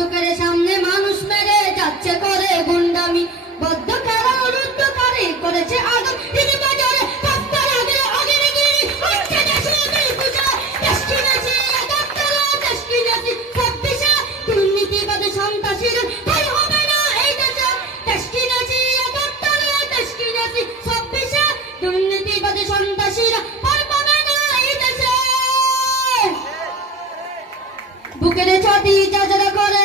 চোখের সামনে মানুষ মেরে যাচ্ছে করে গুন্ডামি, বদ্ধ খেলা রুদ্ধ করে করেছে আগুন তিনি বাজারে রাস্তার আগে অগিরিগিরি হচ্ছে দেশে পূজা দেশ কিনেছি একাত্তরে দেশ কিনেছি 26-এ দুর্নীতিবাদে সন্ত্রাসীরা তাই হবে না এই দেশে দেশ কিনেছি একাত্তরে দেশ কিনেছি 26-এ দুর্নীতিবাদে সন্ত্রাসীরা তাই পাবে না এই দেশে বুকের ছাতি যারা করে